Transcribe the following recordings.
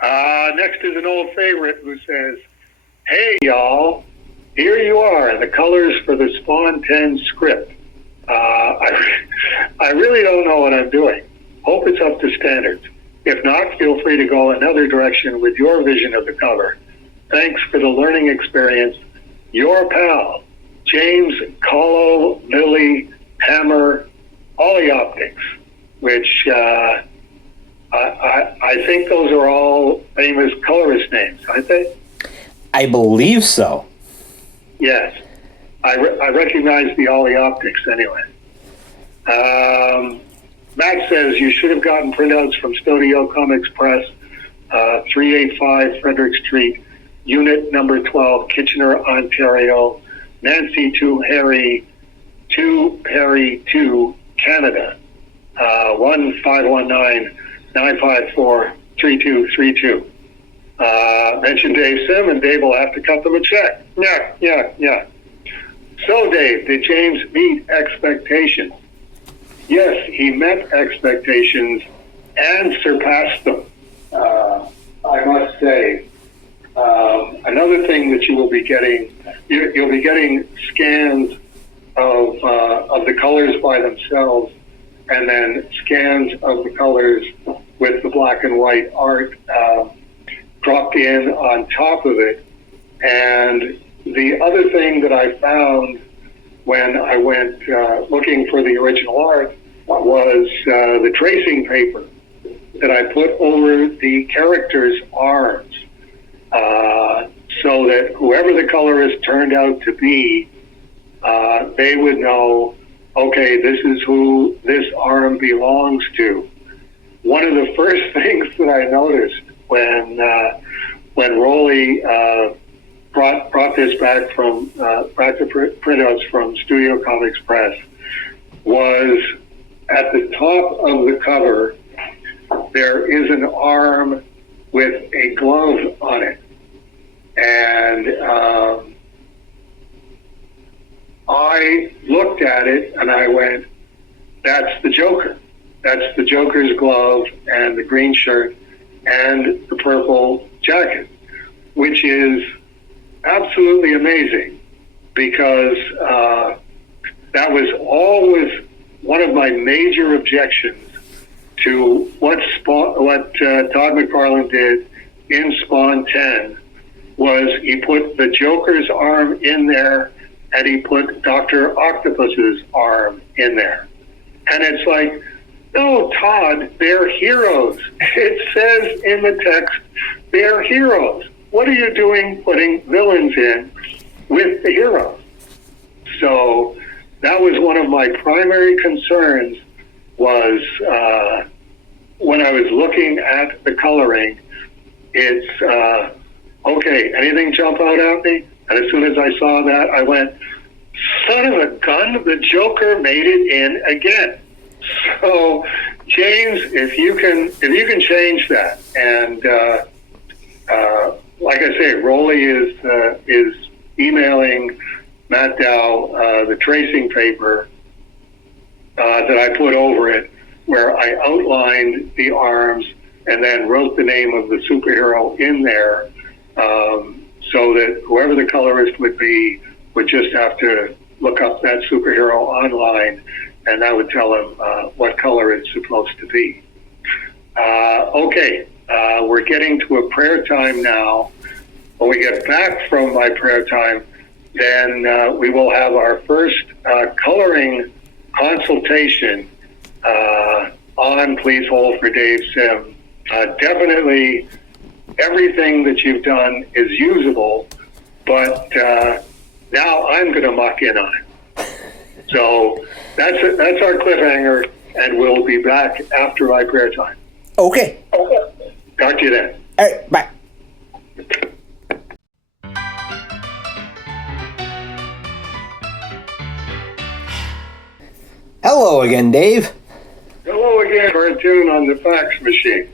Next is an old favorite who says, "Hey, y'all, here you are, the colors for the Spawn 10 script. I really don't know what I'm doing. Hope it's up to standards. If not, feel free to go another direction with your vision of the cover. Thanks for the learning experience. Your pal, James Colo Lilly Hammer Optics," which I think those are all famous colorist names, aren't they? I believe so. Yes. I recognize the Ollie Optics anyway. Matt says you should have gotten printouts from Studio Comics Press, 385 Frederick Street, Unit number 12, Kitchener, Ontario, Nancy 2 Harry 2 Perry 2, Canada, 1-519-954-3232. Mention Dave Sim, and Dave will have to cut them a check. Yeah. So, Dave, did James meet expectations? Yes, he met expectations and surpassed them, I must say. Another thing that you will be getting, you'll be getting scans of the colors by themselves, and then scans of the colors with the black and white art dropped in on top of it. And the other thing that I found when I went looking for the original art was the tracing paper that I put over the characters' arms, so that whoever the colorist turned out to be, they would know, okay, this is who this arm belongs to. One of the first things that I noticed when Rolly brought this back the printouts from Studio Comics Press was at the top of the cover, there is an arm with a glove on it. And I looked at it and I went, that's the Joker. That's the Joker's glove and the green shirt and the purple jacket, which is absolutely amazing, because that was always one of my major objections to what Todd McFarlane did in Spawn 10, was he put the Joker's arm in there and he put Dr. Octopus's arm in there. And it's like, no, Todd, they're heroes. It says in the text, they're heroes. What are you doing putting villains in with the heroes? So that was one of my primary concerns, was when I was looking at the coloring, it's, okay, anything jump out at me? And as soon as I saw that, I went, son of a gun, the Joker made it in again. So, James, if you can change that, and like I say, Rolly is emailing Matt Dow the tracing paper that I put over it, where I outlined the arms and then wrote the name of the superhero in there, so that whoever the colorist would be would just have to look up that superhero online, and that would tell him what color it's supposed to be. Okay, we're getting to a prayer time now. When we get back from my prayer time, then we will have our first coloring consultation on Please Hold for Dave Sim. Definitely everything that you've done is usable, but now I'm going to muck in on it. So that's our cliffhanger, and we'll be back after my prayer time. Okay. Talk to you then. All right, bye. Hello again, Dave. Hello again, cartoon on the fax machine.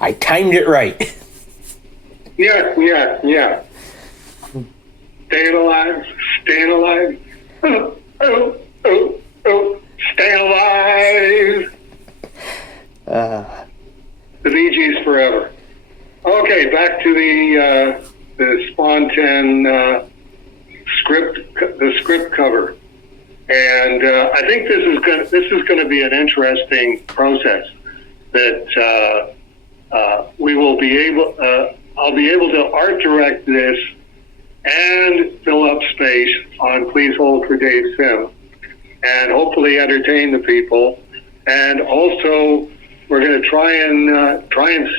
I timed it right. Yeah. Staying alive. Oh, staying alive. The Bee Gees forever. to the Spawn 10 script cover, and I think this is going to be an interesting process that we will be able. I'll be able to art direct this and fill up space on Please Hold for Dave Sim, and hopefully entertain the people. And also, we're going to try and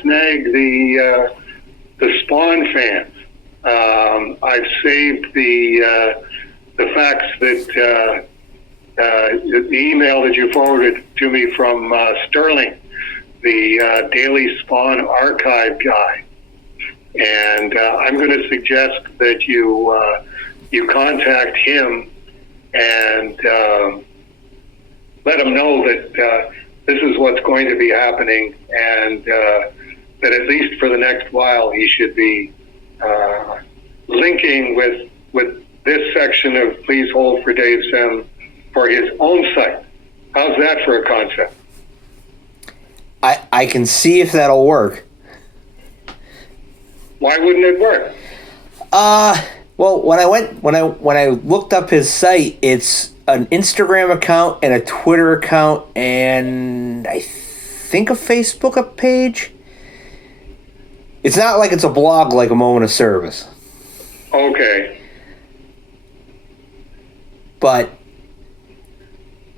snag the Spawn fans. I've saved the facts that the email that you forwarded to me from Sterling, the Daily Spawn archive guy, and I'm going to suggest that you contact him and let him know that this is what's going to be happening, and that at least for the next while he should be linking with this section of Please Hold for Dave Sim for his own site. How's that for a concept? I can see if that'll work. Why wouldn't it work? Well, when I looked up his site, it's an Instagram account and a Twitter account and I think a Facebook page. It's not like it's a blog like A Moment of Service. Okay. But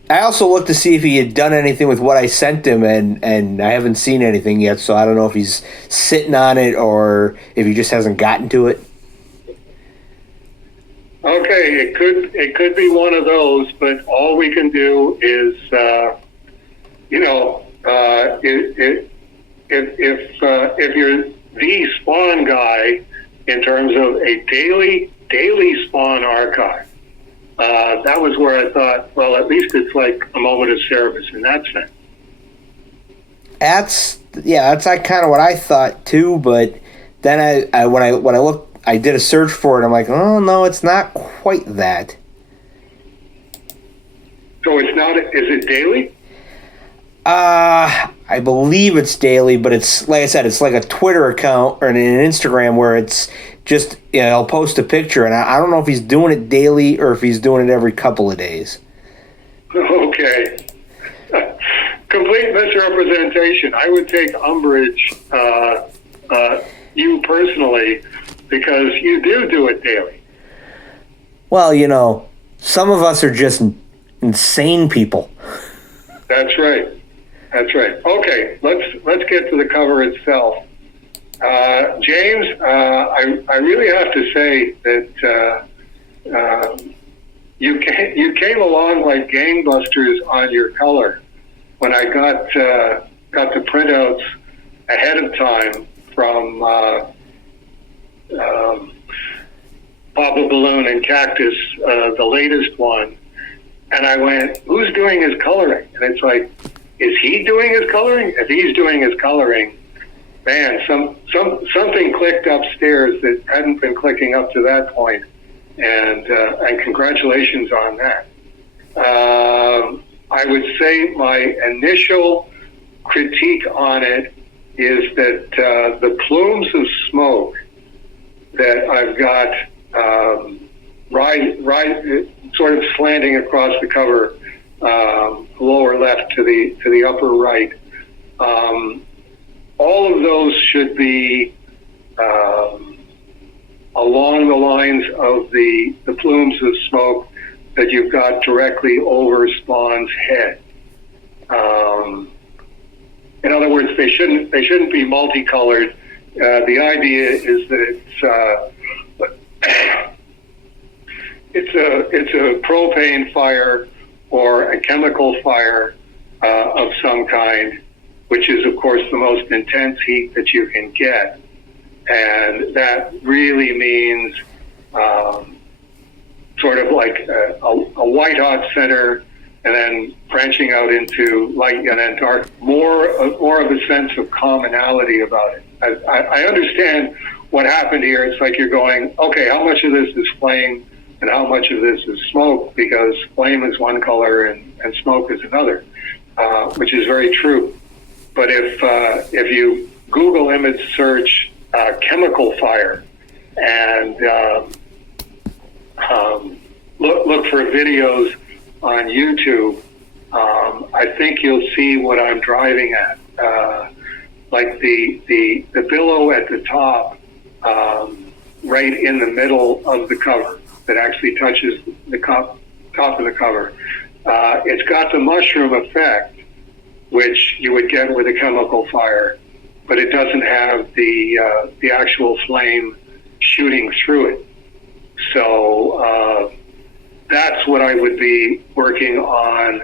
I also looked to see if he had done anything with what I sent him, and I haven't seen anything yet, so I don't know if he's sitting on it or if he just hasn't gotten to it. Okay, it could be one of those, but all we can do is, if you're the Spawn guy in terms of a daily Spawn archive, that was where I thought, well, at least it's like A Moment of Cerebus in that sense. That's like kind of what I thought too. But then I when I looked, I did a search for it. I'm like, oh no, it's not quite that. So it's not. Is it daily? I believe it's daily, but it's like I said, it's like a Twitter account or an Instagram where it's just, I'll post a picture, and I don't know if he's doing it daily or if he's doing it every couple of days. Okay. Complete misrepresentation. I would take umbrage, you personally, because you do it daily. Well, some of us are just insane people. That's right. Okay, let's get to the cover itself. James, I really have to say that you came along like gangbusters on your color. When I got the printouts ahead of time from Papa Balloon and Cactus, the latest one, and I went, who's doing his coloring? And it's like, is he doing his coloring? If he's doing his coloring, man, something clicked upstairs that hadn't been clicking up to that point, and congratulations on that. I would say my initial critique on it is that the plumes of smoke that I've got sort of slanting across the cover, lower left to the upper right. All of those should be along the lines of the plumes of smoke that you've got directly over Spawn's head. In other words, they shouldn't be multicolored. The idea is that it's a propane fire or a chemical fire of some kind, which is, of course, the most intense heat that you can get. And that really means sort of like a white hot center, and then branching out into light and then dark, more of a sense of commonality about it. I understand what happened here. It's like you're going, okay, how much of this is flame and how much of this is smoke? Because flame is one color and smoke is another, which is very true. But if you Google image search chemical fire. And look for videos on YouTube. I think you'll see what I'm driving at. Like the billow at the top, right in the middle of the cover that actually touches the top of the cover. It's got the mushroom effect, which you would get with a chemical fire, but it doesn't have the actual flame shooting through it. So that's what I would be working on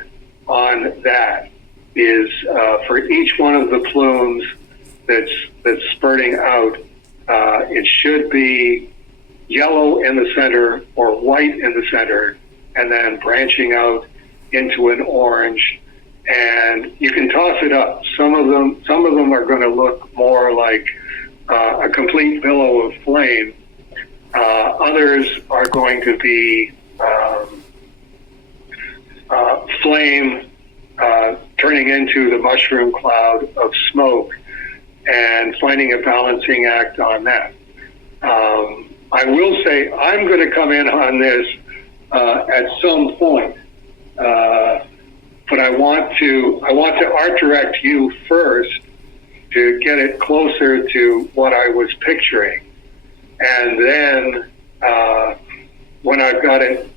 that, is for each one of the plumes that's spurting out, it should be yellow in the center or white in the center, and then branching out into an orange. And you can toss it up. Some of them are going to look more like a complete billow of flame. Others are going to be flame turning into the mushroom cloud of smoke, and finding a balancing act on that. I will say I'm going to come in on this at some point, but I want to art direct you first to get it closer to what I was picturing, and then when I've got it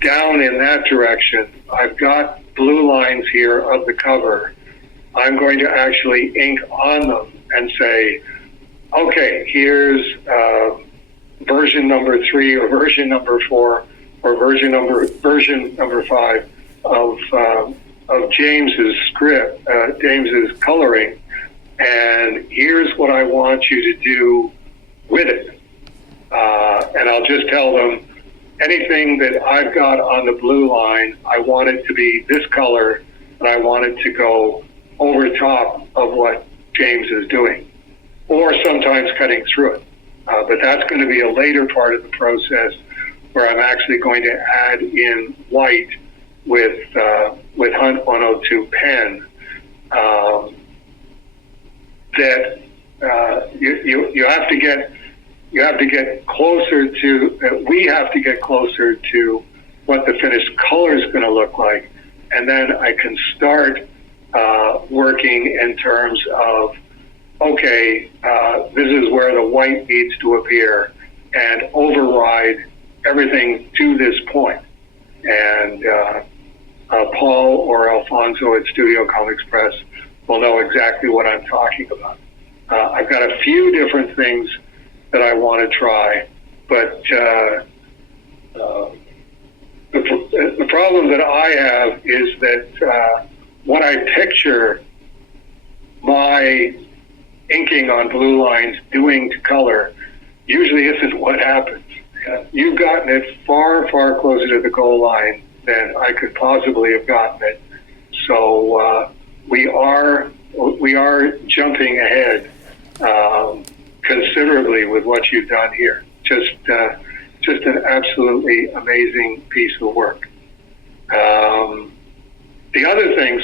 down in that direction, I've got blue lines here of the cover. I'm going to actually ink on them and say, okay, here's version number 3 or version number 4 or version number 5 of James's script, James's coloring, and here's what I want you to do with it. And I'll just tell them, anything that I've got on the blue line, I want it to be this color, and I want it to go over top of what James is doing, or sometimes cutting through it. But that's going to be a later part of the process, where I'm actually going to add in white with Hunt 102 pen. That you have to get closer to. We have to get closer to what the finished color is going to look like, and then I can start working in terms of, okay, this is where the white needs to appear, and override everything to this point. And Paul or Alfonso at Studio Comics Press will know exactly what I'm talking about. I've got a few different things that I want to try, but the problem that I have is that what I picture my inking on blue lines doing to color usually isn't what happens. You've gotten it far, far closer to the goal line than I could possibly have gotten it. So we are jumping ahead considerably with what you've done here. Just an absolutely amazing piece of work. The other thing,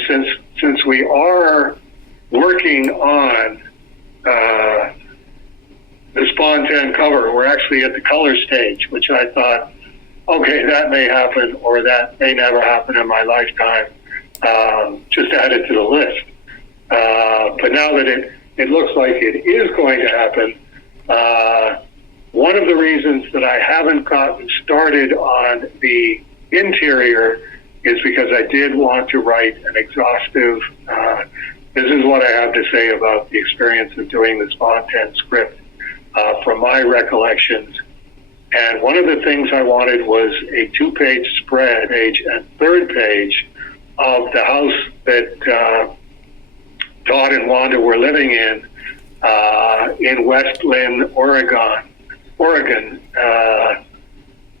since we are working on the Spawn 10 cover, we're actually at the color stage, which I thought, okay, that may happen, or that may never happen in my lifetime. Just add it to the list. But now that it looks like it is going to happen, one of the reasons that I haven't gotten started on the interior is because I did want to write an exhaustive, this is what I have to say about the experience of doing the Spawn 10 script from my recollections. And one of the things I wanted was a 2-page spread, page and third page, of the house that Todd and Wanda were living in West Lynn, Oregon,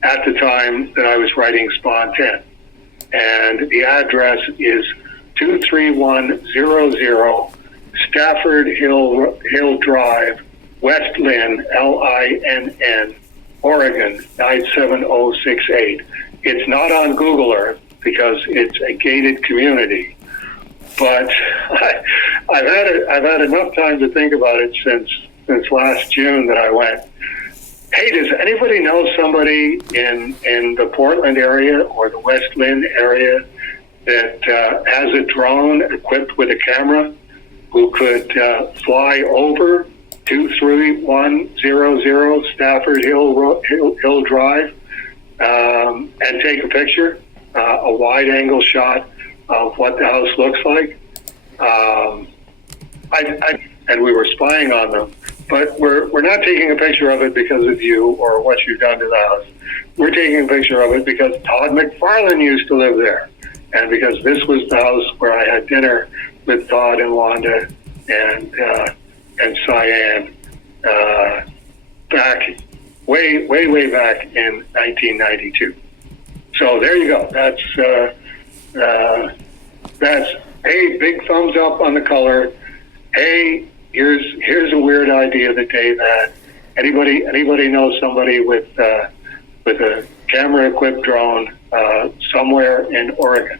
at the time that I was writing Spawn 10. And the address is 23100 Stafford Hill Drive, West Lynn, Linn, Oregon, 97068. It's not on Google Earth because it's a gated community, but I've had enough time to think about it since since last June that I went, hey, does anybody know somebody in the Portland area or the West Lynn area that has a drone equipped with a camera who could fly over 23100 Stafford Hill Drive and take a picture, a wide-angle shot of what the house looks like? And we were spying on them. But we're not taking a picture of it because of you or what you've done to the house. We're taking a picture of it because Todd McFarlane used to live there, and because this was the house where I had dinner with Todd and Wanda and Cyan back way back in 1992. So there you go. That's hey, big thumbs up on the color. Hey, here's a weird idea that Dave had. Anybody knows somebody with a camera equipped drone somewhere in Oregon?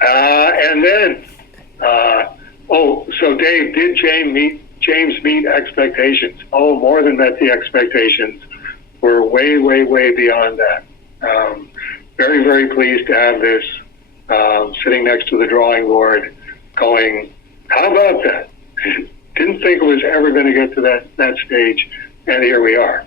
And then so Dave, did James meet expectations? Oh, more than met the expectations. We're way beyond that. Very, very pleased to have this sitting next to the drawing board going, how about that? Didn't think it was ever going to get to that stage, and here we are.